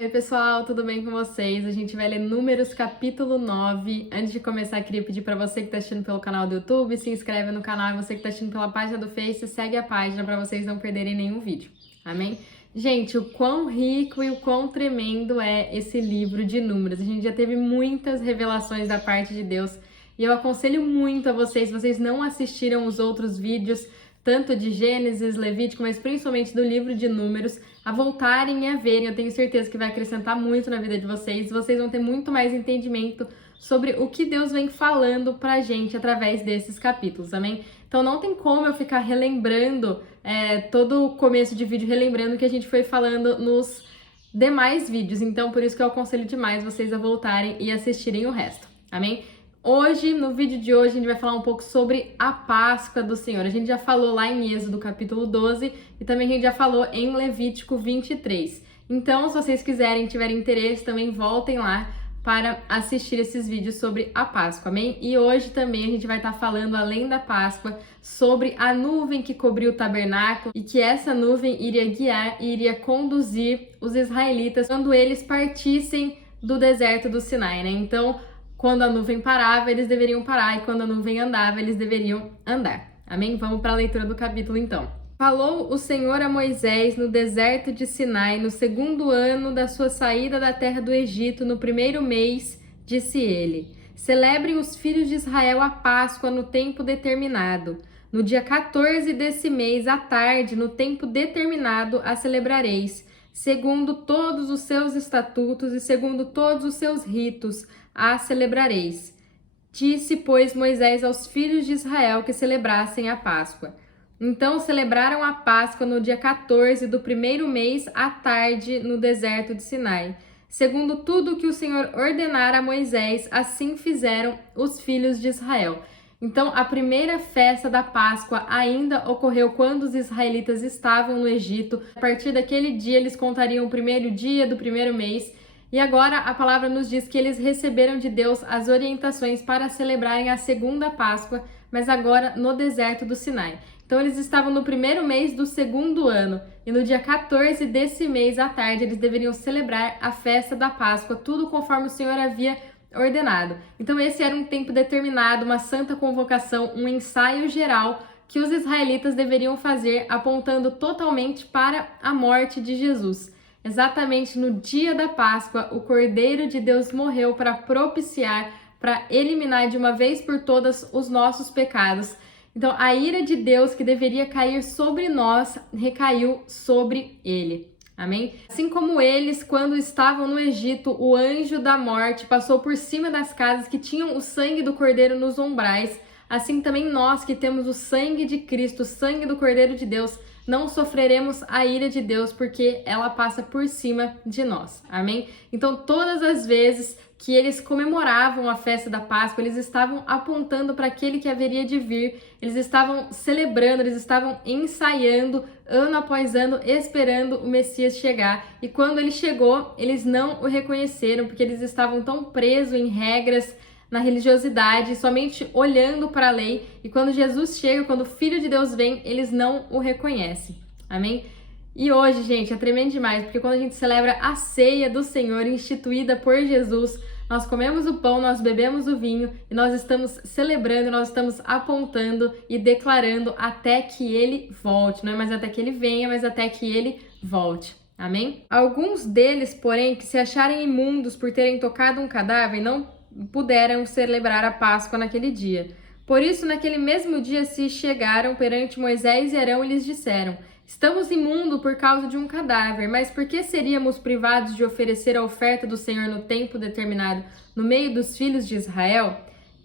Oi pessoal, tudo bem com vocês? A gente vai ler Números capítulo 9. Antes de começar, queria pedir para você que está assistindo pelo canal do YouTube, se inscreve no canal, e você que está assistindo pela página do Face, segue a página para vocês não perderem nenhum vídeo. Amém? Gente, o quão rico e o quão tremendo é esse livro de Números. A gente já teve muitas revelações da parte de Deus e eu aconselho muito a vocês, se vocês não assistiram os outros vídeos, tanto de Gênesis, Levítico, mas principalmente do livro de Números, a voltarem e a verem. Eu tenho certeza que vai acrescentar muito na vida de vocês. Vocês vão ter muito mais entendimento sobre o que Deus vem falando pra gente através desses capítulos, amém? Então não tem como eu ficar relembrando todo o começo de vídeo, relembrando o que a gente foi falando nos demais vídeos. Então por isso que eu aconselho demais vocês a voltarem e assistirem o resto, amém? Hoje, no vídeo de hoje, a gente vai falar um pouco sobre a Páscoa do Senhor. A gente já falou lá em Êxodo capítulo 12 e também a gente já falou em Levítico 23. Então, se vocês quiserem, tiverem interesse, também voltem lá para assistir esses vídeos sobre a Páscoa, amém? E hoje também a gente vai estar falando, além da Páscoa, sobre a nuvem que cobriu o tabernáculo e que essa nuvem iria guiar e iria conduzir os israelitas quando eles partissem do deserto do Sinai, né? Então, quando a nuvem parava, eles deveriam parar, e quando a nuvem andava, eles deveriam andar. Amém? Vamos para a leitura do capítulo então. Falou o Senhor a Moisés no deserto de Sinai, no segundo ano da sua saída da terra do Egito, no primeiro mês, disse ele: celebrem os filhos de Israel a Páscoa no tempo determinado. No dia 14 desse mês, à tarde, no tempo determinado, a celebrareis, segundo todos os seus estatutos e segundo todos os seus ritos, a celebrareis. Disse, pois, Moisés aos filhos de Israel que celebrassem a Páscoa. Então celebraram a Páscoa no dia 14 do primeiro mês, à tarde, no deserto de Sinai. Segundo tudo que o Senhor ordenara a Moisés, assim fizeram os filhos de Israel. Então, a primeira festa da Páscoa ainda ocorreu quando os israelitas estavam no Egito. A partir daquele dia, eles contariam o primeiro dia do primeiro mês. E agora a palavra nos diz que eles receberam de Deus as orientações para celebrarem a segunda Páscoa, mas agora no deserto do Sinai. Então eles estavam no primeiro mês do segundo ano, e no dia 14 desse mês à tarde eles deveriam celebrar a festa da Páscoa, tudo conforme o Senhor havia ordenado. Então esse era um tempo determinado, uma santa convocação, um ensaio geral que os israelitas deveriam fazer, apontando totalmente para a morte de Jesus. Exatamente no dia da Páscoa, o Cordeiro de Deus morreu para propiciar, para eliminar de uma vez por todas os nossos pecados. Então, a ira de Deus que deveria cair sobre nós, recaiu sobre ele. Amém? Assim como eles, quando estavam no Egito, o anjo da morte passou por cima das casas que tinham o sangue do Cordeiro nos umbrais. Assim também nós que temos o sangue de Cristo, o sangue do Cordeiro de Deus, não sofreremos a ira de Deus, porque ela passa por cima de nós, amém? Então, todas as vezes que eles comemoravam a festa da Páscoa, eles estavam apontando para aquele que haveria de vir, eles estavam celebrando, eles estavam ensaiando, ano após ano, esperando o Messias chegar. E quando ele chegou, eles não o reconheceram, porque eles estavam tão presos em regras, na religiosidade, somente olhando para a lei, e quando Jesus chega, quando o Filho de Deus vem, eles não o reconhecem, amém? E hoje, gente, é tremendo demais, porque quando a gente celebra a ceia do Senhor, instituída por Jesus, nós comemos o pão, nós bebemos o vinho, e nós estamos celebrando, nós estamos apontando e declarando até que ele volte, não é mais até que ele venha, mas até que ele volte. Amém? Alguns deles, porém, que se acharem imundos por terem tocado um cadáver, não puderam celebrar a Páscoa naquele dia. Por isso, naquele mesmo dia se chegaram perante Moisés e Arão e lhes disseram: estamos imundos por causa de um cadáver, mas por que seríamos privados de oferecer a oferta do Senhor no tempo determinado no meio dos filhos de Israel?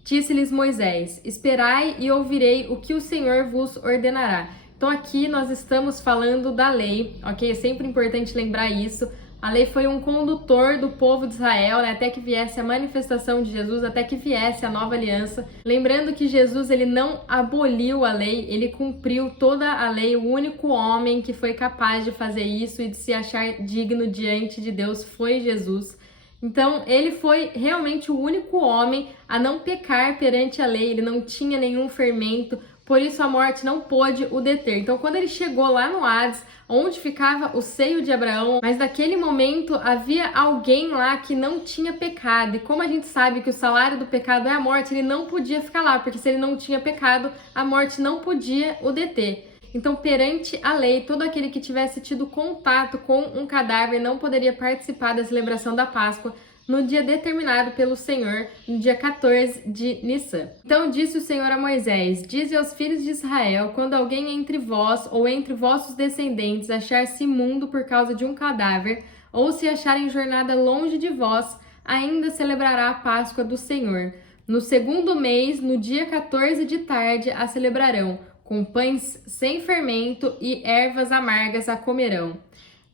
Disse-lhes Moisés: esperai e ouvirei o que o Senhor vos ordenará. Então aqui nós estamos falando da lei, ok? É sempre importante lembrar isso. A lei foi um condutor do povo de Israel, né, até que viesse a manifestação de Jesus, até que viesse a nova aliança. Lembrando que Jesus, ele não aboliu a lei, ele cumpriu toda a lei. O único homem que foi capaz de fazer isso e de se achar digno diante de Deus foi Jesus. Então, ele foi realmente o único homem a não pecar perante a lei, ele não tinha nenhum fermento. por isso a morte não pôde o deter. Então, quando ele chegou lá no Hades, onde ficava o seio de Abraão, mas naquele momento havia alguém lá que não tinha pecado. E como a gente sabe que o salário do pecado é a morte, ele não podia ficar lá, porque se ele não tinha pecado, a morte não podia o deter. Então, perante a lei, todo aquele que tivesse tido contato com um cadáver não poderia participar da celebração da Páscoa no dia determinado pelo Senhor, no dia 14 de Nissan. Então disse o Senhor a Moisés: dize aos filhos de Israel, quando alguém entre vós ou entre vossos descendentes achar-se imundo por causa de um cadáver, ou se achar em jornada longe de vós, ainda celebrará a Páscoa do Senhor. No segundo mês, no dia 14 de tarde, a celebrarão, com pães sem fermento e ervas amargas a comerão.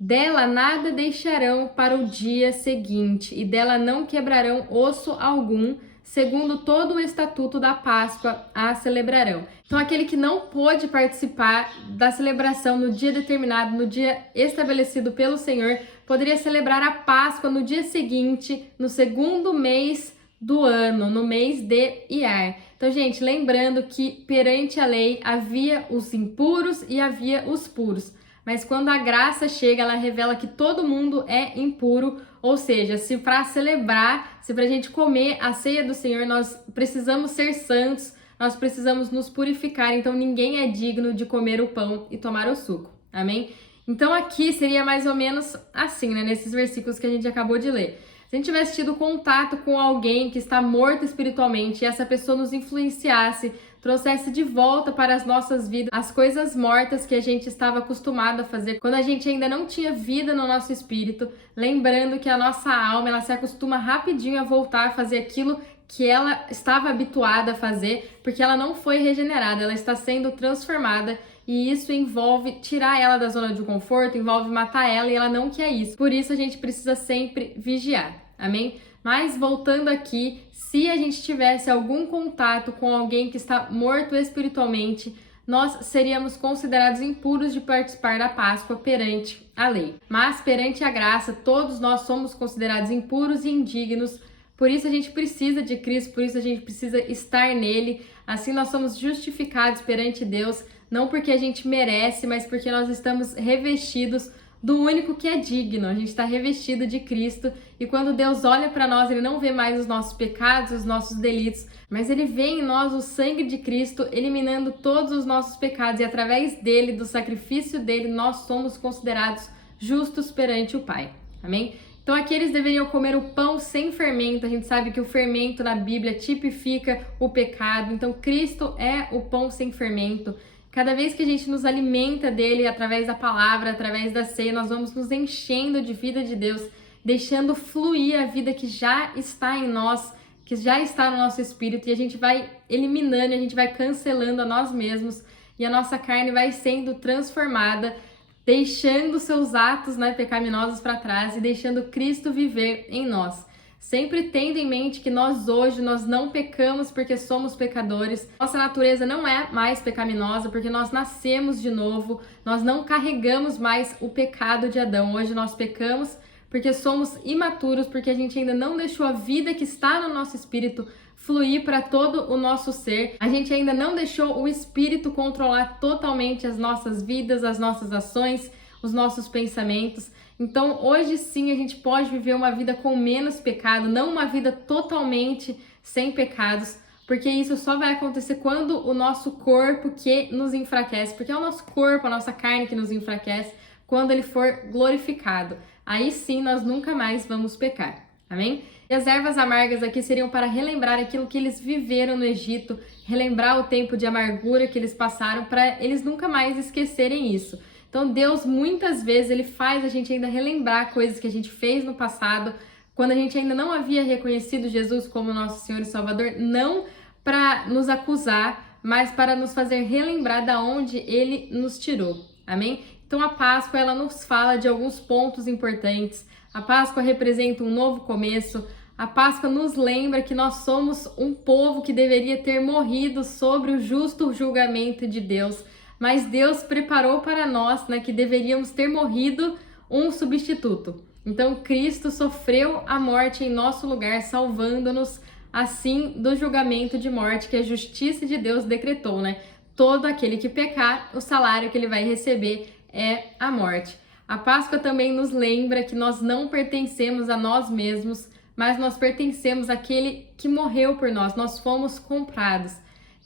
Dela nada deixarão para o dia seguinte, e dela não quebrarão osso algum, segundo todo o estatuto da Páscoa a celebrarão. Então, aquele que não pôde participar da celebração no dia determinado, no dia estabelecido pelo Senhor, poderia celebrar a Páscoa no dia seguinte, no segundo mês do ano, no mês de Iar. Então, gente, lembrando que perante a lei havia os impuros e havia os puros. Mas quando a graça chega, ela revela que todo mundo é impuro, ou seja, se para celebrar, se para a gente comer a ceia do Senhor, nós precisamos ser santos, nós precisamos nos purificar, então ninguém é digno de comer o pão e tomar o suco, amém? Então aqui seria mais ou menos assim, né, nesses versículos que a gente acabou de ler. Se a gente tivesse tido contato com alguém que está morto espiritualmente e essa pessoa nos influenciasse, trouxesse de volta para as nossas vidas as coisas mortas que a gente estava acostumado a fazer quando a gente ainda não tinha vida no nosso espírito, lembrando que a nossa alma, ela se acostuma rapidinho a voltar a fazer aquilo que ela estava habituada a fazer, porque ela não foi regenerada, ela está sendo transformada, e isso envolve tirar ela da zona de conforto, envolve matar ela, e ela não quer isso. Por isso a gente precisa sempre vigiar, amém? Mas voltando aqui, se a gente tivesse algum contato com alguém que está morto espiritualmente, nós seríamos considerados impuros de participar da Páscoa perante a lei. Mas perante a graça, todos nós somos considerados impuros e indignos. Por isso a gente precisa de Cristo, por isso a gente precisa estar nele. Assim nós somos justificados perante Deus, não porque a gente merece, mas porque nós estamos revestidos do único que é digno. A gente está revestido de Cristo, e quando Deus olha para nós, Ele não vê mais os nossos pecados, os nossos delitos, mas Ele vê em nós o sangue de Cristo, eliminando todos os nossos pecados, e através dele, do sacrifício dele, nós somos considerados justos perante o Pai. Amém? Então aqui eles deveriam comer o pão sem fermento. A gente sabe que o fermento na Bíblia tipifica o pecado, então Cristo é o pão sem fermento. Cada vez que a gente nos alimenta dele através da palavra, através da ceia, nós vamos nos enchendo de vida de Deus, deixando fluir a vida que já está em nós, que já está no nosso espírito, e a gente vai eliminando, a gente vai cancelando a nós mesmos, e a nossa carne vai sendo transformada, deixando seus atos, né, pecaminosos para trás e deixando Cristo viver em nós. Sempre tendo em mente que nós hoje, nós não pecamos porque somos pecadores. Nossa natureza não é mais pecaminosa porque nós nascemos de novo. Nós não carregamos mais o pecado de Adão. Hoje nós pecamos porque somos imaturos, porque a gente ainda não deixou a vida que está no nosso espírito fluir para todo o nosso ser. A gente ainda não deixou o espírito controlar totalmente as nossas vidas, as nossas ações, os nossos pensamentos. Então, hoje sim, a gente pode viver uma vida com menos pecado, não uma vida totalmente sem pecados, porque isso só vai acontecer quando o nosso corpo que nos enfraquece, porque é o nosso corpo, a nossa carne que nos enfraquece, quando ele for glorificado. Aí sim, nós nunca mais vamos pecar. Amém? E as ervas amargas aqui seriam para relembrar aquilo que eles viveram no Egito, relembrar o tempo de amargura que eles passaram, para eles nunca mais esquecerem isso. Então Deus muitas vezes ele faz a gente ainda relembrar coisas que a gente fez no passado, quando a gente ainda não havia reconhecido Jesus como nosso Senhor e Salvador, não para nos acusar, mas para nos fazer relembrar da onde Ele nos tirou. Amém? Então a Páscoa ela nos fala de alguns pontos importantes. A Páscoa representa um novo começo. A Páscoa nos lembra que nós somos um povo que deveria ter morrido sobre o justo julgamento de Deus. Mas Deus preparou para nós, né, que deveríamos ter morrido um substituto. Então Cristo sofreu a morte em nosso lugar, salvando-nos assim do julgamento de morte que a justiça de Deus decretou, né? todo aquele que pecar, o salário que ele vai receber é a morte. A Páscoa também nos lembra que nós não pertencemos a nós mesmos, mas nós pertencemos àquele que morreu por nós, nós fomos comprados.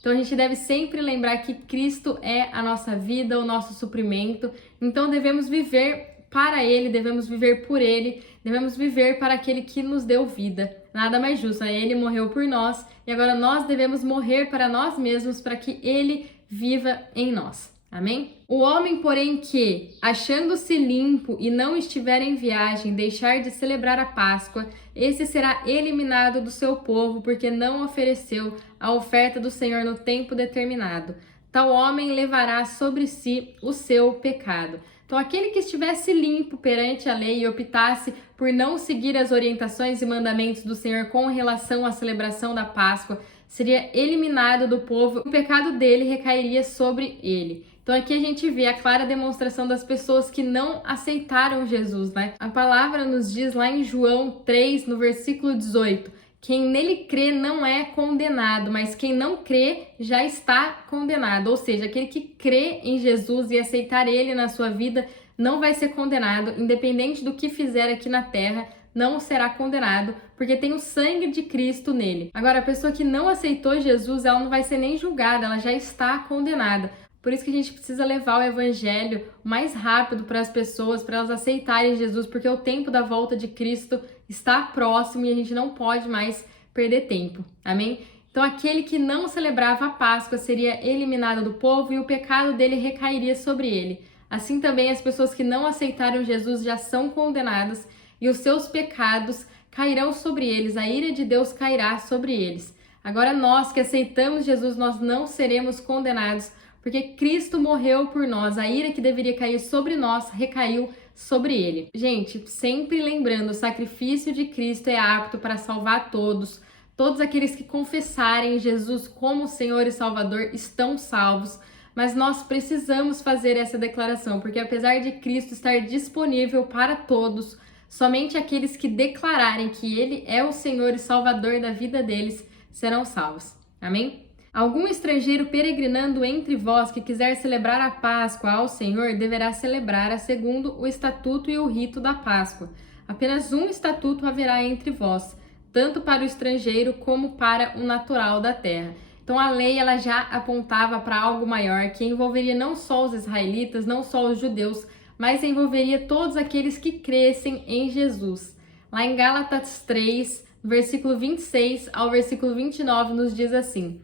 Então a gente deve sempre lembrar que Cristo é a nossa vida, o nosso suprimento, então devemos viver para Ele, devemos viver por Ele, devemos viver para aquele que nos deu vida. Nada mais justo, né? Ele morreu por nós e agora nós devemos morrer para nós mesmos para que Ele viva em nós. Amém? O homem, porém, que, achando-se limpo e não estiver em viagem, deixar de celebrar a Páscoa, esse será eliminado do seu povo, porque não ofereceu a oferta do Senhor no tempo determinado. Tal homem levará sobre si o seu pecado. Então, aquele que estivesse limpo perante a lei e optasse por não seguir as orientações e mandamentos do Senhor com relação à celebração da Páscoa, seria eliminado do povo, o pecado dele recairia sobre ele. Então aqui a gente vê a clara demonstração das pessoas que não aceitaram Jesus, né? A palavra nos diz lá em João 3, no versículo 18, quem nele crê não é condenado, mas quem não crê já está condenado. Ou seja, aquele que crê em Jesus e aceitar ele na sua vida não vai ser condenado, independente do que fizer aqui na terra, não será condenado, porque tem o sangue de Cristo nele. Agora, a pessoa que não aceitou Jesus, ela não vai ser nem julgada, ela já está condenada. Por isso que a gente precisa levar o evangelho mais rápido para as pessoas, para elas aceitarem Jesus, porque o tempo da volta de Cristo está próximo e a gente não pode mais perder tempo. Amém? Então, aquele que não celebrava a Páscoa seria eliminado do povo e o pecado dele recairia sobre ele. Assim também as pessoas que não aceitaram Jesus já são condenadas e os seus pecados cairão sobre eles, a ira de Deus cairá sobre eles. Agora nós que aceitamos Jesus, nós não seremos condenados, porque Cristo morreu por nós, a ira que deveria cair sobre nós recaiu sobre ele. Gente, sempre lembrando, o sacrifício de Cristo é apto para salvar todos. Todos aqueles que confessarem Jesus como Senhor e Salvador estão salvos, mas nós precisamos fazer essa declaração, porque apesar de Cristo estar disponível para todos, somente aqueles que declararem que Ele é o Senhor e Salvador da vida deles serão salvos. Amém? Algum estrangeiro peregrinando entre vós que quiser celebrar a Páscoa ao Senhor deverá celebrar segundo o estatuto e o rito da Páscoa. Apenas um estatuto haverá entre vós, tanto para o estrangeiro como para o natural da terra. Então a lei ela já apontava para algo maior que envolveria não só os israelitas, não só os judeus, mas envolveria todos aqueles que crescem em Jesus. Lá em Gálatas 3, versículo 26 ao versículo 29 nos diz assim: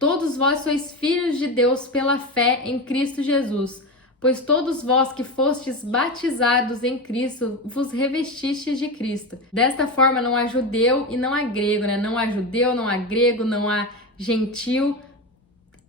todos vós sois filhos de Deus pela fé em Cristo Jesus, pois todos vós que fostes batizados em Cristo, vos revestistes de Cristo. Desta forma não há judeu e não há grego, né? Não há judeu, não há grego, não há gentil,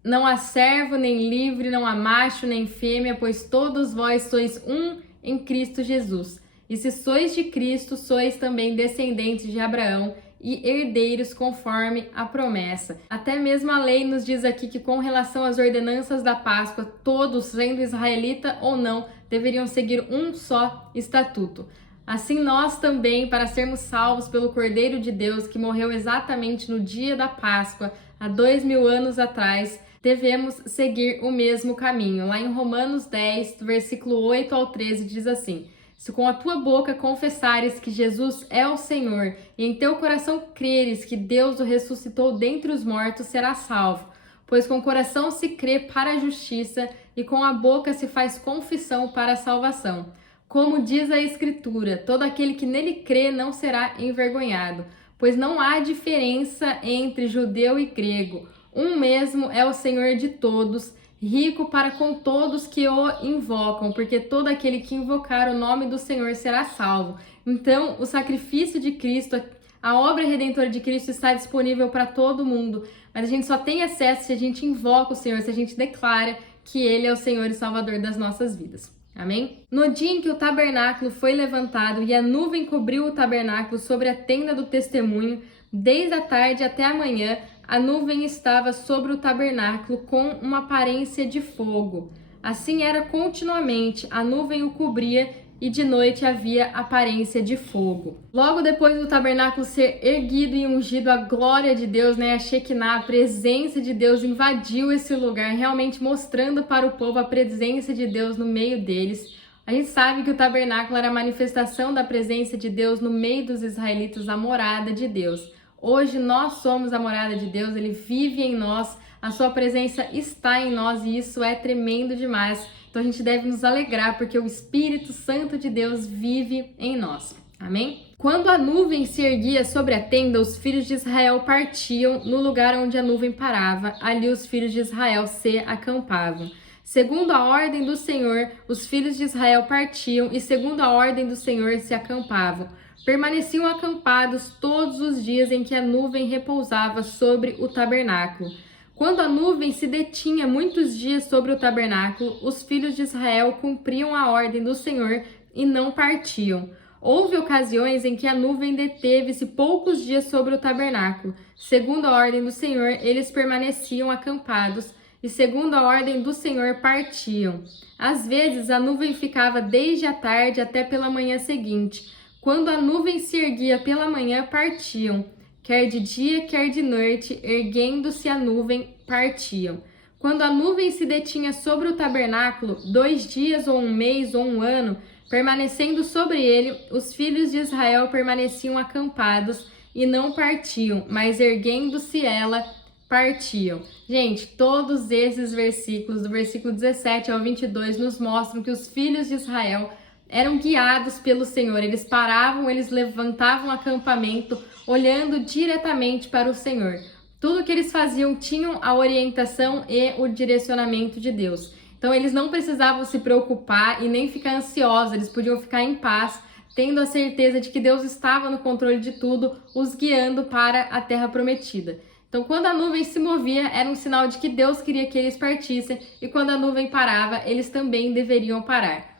não há servo nem livre, não há macho nem fêmea, pois todos vós sois um em Cristo Jesus. E se sois de Cristo, sois também descendentes de Abraão e herdeiros conforme a promessa. Até mesmo a lei nos diz aqui que com relação às ordenanças da Páscoa, todos, sendo israelita ou não, deveriam seguir um só estatuto. Assim nós também, para sermos salvos pelo Cordeiro de Deus, que morreu exatamente no dia da Páscoa, há 2000 anos atrás, devemos seguir o mesmo caminho. Lá em Romanos 10, versículo 8 ao 13, diz assim: se com a tua boca confessares que Jesus é o Senhor e em teu coração creres que Deus o ressuscitou dentre os mortos, serás salvo. Pois com o coração se crê para a justiça e com a boca se faz confissão para a salvação. Como diz a Escritura, todo aquele que nele crê não será envergonhado, pois não há diferença entre judeu e grego. Um mesmo é o Senhor de todos, rico para com todos que o invocam, porque todo aquele que invocar o nome do Senhor será salvo. Então, o sacrifício de Cristo, a obra redentora de Cristo está disponível para todo mundo, mas a gente só tem acesso se a gente invoca o Senhor, se a gente declara que Ele é o Senhor e Salvador das nossas vidas. Amém? No dia em que o tabernáculo foi levantado e a nuvem cobriu o tabernáculo sobre a tenda do testemunho, desde a tarde até a manhã, a nuvem estava sobre o tabernáculo com uma aparência de fogo. Assim era continuamente, a nuvem o cobria e de noite havia aparência de fogo. Logo depois do tabernáculo ser erguido e ungido, a glória de Deus, a Shekinah, a presença de Deus invadiu esse lugar, realmente mostrando para o povo a presença de Deus no meio deles. A gente sabe que o tabernáculo era a manifestação da presença de Deus no meio dos israelitas, a morada de Deus. Hoje nós somos a morada de Deus, Ele vive em nós, a sua presença está em nós e isso é tremendo demais. Então a gente deve nos alegrar porque o Espírito Santo de Deus vive em nós. Amém? Quando a nuvem se erguia sobre a tenda, os filhos de Israel partiam no lugar onde a nuvem parava. Ali os filhos de Israel se acampavam. Segundo a ordem do Senhor, os filhos de Israel partiam e segundo a ordem do Senhor se acampavam. Permaneciam acampados todos os dias em que a nuvem repousava sobre o tabernáculo. Quando a nuvem se detinha muitos dias sobre o tabernáculo, os filhos de Israel cumpriam a ordem do Senhor e não partiam. Houve ocasiões em que a nuvem deteve-se poucos dias sobre o tabernáculo. Segundo a ordem do Senhor, eles permaneciam acampados e segundo a ordem do Senhor partiam. Às vezes a nuvem ficava desde a tarde até pela manhã seguinte. Quando a nuvem se erguia pela manhã, partiam. Quer de dia, quer de noite, erguendo-se a nuvem, partiam. Quando a nuvem se detinha sobre o tabernáculo, 2 dias ou 1 mês ou 1 ano, permanecendo sobre ele, os filhos de Israel permaneciam acampados e não partiam, mas erguendo-se ela, partiam. Gente, todos esses versículos, do versículo 17 ao 22, nos mostram que os filhos de Israel eram guiados pelo Senhor. Eles paravam, eles levantavam o acampamento, olhando diretamente para o Senhor. Tudo que eles faziam tinham a orientação e o direcionamento de Deus. Então eles não precisavam se preocupar e nem ficar ansiosos, eles podiam ficar em paz, tendo a certeza de que Deus estava no controle de tudo, os guiando para a terra prometida. Então quando a nuvem se movia, era um sinal de que Deus queria que eles partissem, e quando a nuvem parava, eles também deveriam parar.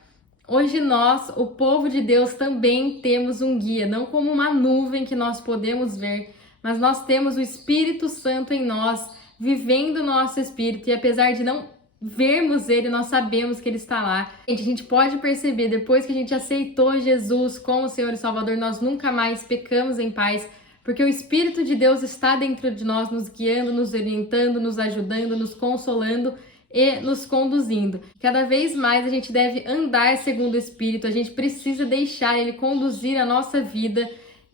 Hoje nós, o povo de Deus, também temos um guia, não como uma nuvem que nós podemos ver, mas nós temos o Espírito Santo em nós, vivendo o nosso espírito, e apesar de não vermos ele, nós sabemos que ele está lá. A gente pode perceber, depois que a gente aceitou Jesus como Senhor e Salvador, nós nunca mais pecamos em paz, porque o Espírito de Deus está dentro de nós, nos guiando, nos orientando, nos ajudando, nos consolando e nos conduzindo. Cada vez mais a gente deve andar segundo o Espírito, a gente precisa deixar Ele conduzir a nossa vida,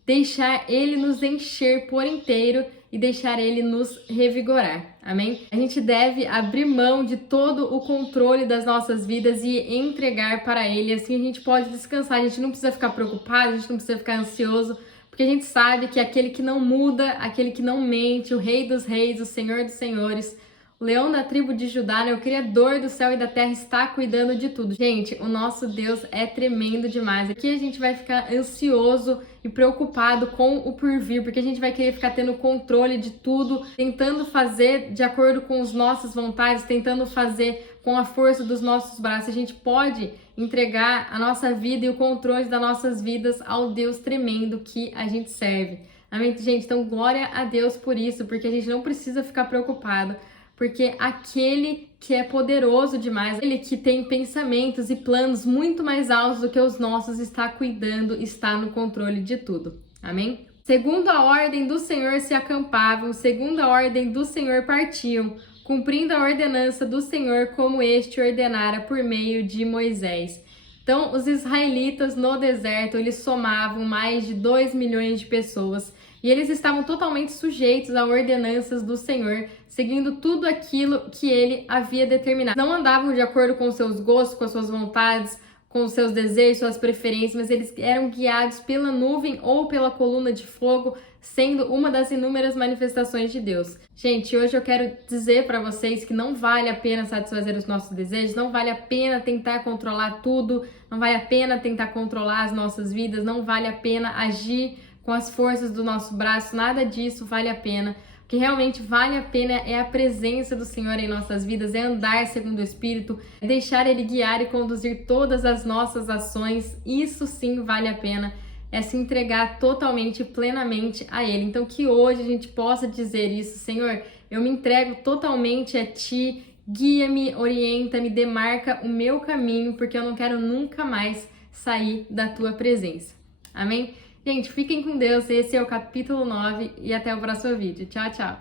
deixar Ele nos encher por inteiro e deixar Ele nos revigorar, amém? A gente deve abrir mão de todo o controle das nossas vidas e entregar para Ele, assim a gente pode descansar, a gente não precisa ficar preocupado, a gente não precisa ficar ansioso, porque a gente sabe que aquele que não muda, aquele que não mente, o Rei dos Reis, o Senhor dos Senhores, o leão da tribo de Judá, o Criador do céu e da terra, está cuidando de tudo. Gente, o nosso Deus é tremendo demais. Aqui a gente vai ficar ansioso e preocupado com o porvir, porque a gente vai querer ficar tendo controle de tudo, tentando fazer de acordo com as nossas vontades, tentando fazer com a força dos nossos braços. A gente pode entregar a nossa vida e o controle das nossas vidas ao Deus tremendo que a gente serve. Amém, gente? Então, glória a Deus por isso, porque a gente não precisa ficar preocupado, porque aquele que é poderoso demais, ele que tem pensamentos e planos muito mais altos do que os nossos, está cuidando, está no controle de tudo. Amém? Segundo a ordem do Senhor se acampavam, segundo a ordem do Senhor partiam, cumprindo a ordenança do Senhor como este ordenara por meio de Moisés. Então, os israelitas no deserto, eles somavam mais de 2 milhões de pessoas, e eles estavam totalmente sujeitos a ordenanças do Senhor, seguindo tudo aquilo que ele havia determinado. Não andavam de acordo com seus gostos, com as suas vontades, com os seus desejos, suas preferências, mas eles eram guiados pela nuvem ou pela coluna de fogo, sendo uma das inúmeras manifestações de Deus. Gente, hoje eu quero dizer para vocês que não vale a pena satisfazer os nossos desejos, não vale a pena tentar controlar tudo, não vale a pena tentar controlar as nossas vidas, não vale a pena agir com as forças do nosso braço, nada disso vale a pena. O que realmente vale a pena é a presença do Senhor em nossas vidas, é andar segundo o Espírito, é deixar Ele guiar e conduzir todas as nossas ações. Isso sim vale a pena, é se entregar totalmente e plenamente a Ele. Então que hoje a gente possa dizer isso: Senhor, eu me entrego totalmente a Ti, guia-me, orienta-me, demarca o meu caminho, porque eu não quero nunca mais sair da tua presença. Amém? Gente, fiquem com Deus. Esse é o capítulo 9 e até o próximo vídeo. Tchau, tchau!